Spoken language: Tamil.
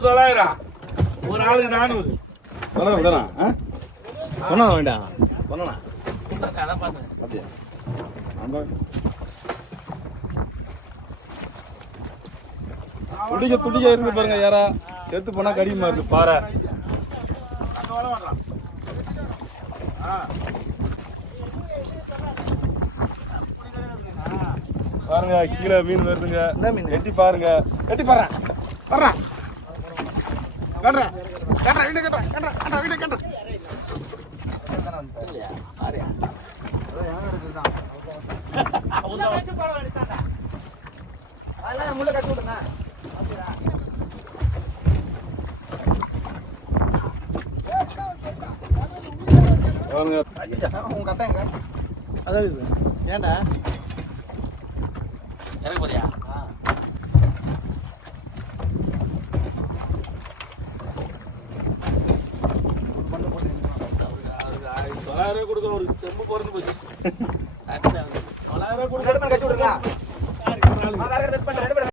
900 ஒரு ஆளுக்கு 400 சொன்னா வேண்டாம் சொன்னா கதை பார்த்தேன் அப்படியா துடிக்க துடிக்க இருக்கு பாருங்க யாரா செத்து போனா கடிமா இருக்கு பாறை பாருங்க கீழே மீன் வருதுங்க எட்டி பாருங்க எட்டி பாரு வர்றேன் கட்டுறேன் கட்டுறேன் வீடு கட்டுறேன் கட்டுறேன் வீடு கட்டுறேன் முள்ள கட்டி விடுங்க அதாவது ஏன்டா எனக்கு போறியா கொடுக்க ஒரு செம்பு போறது போச்சு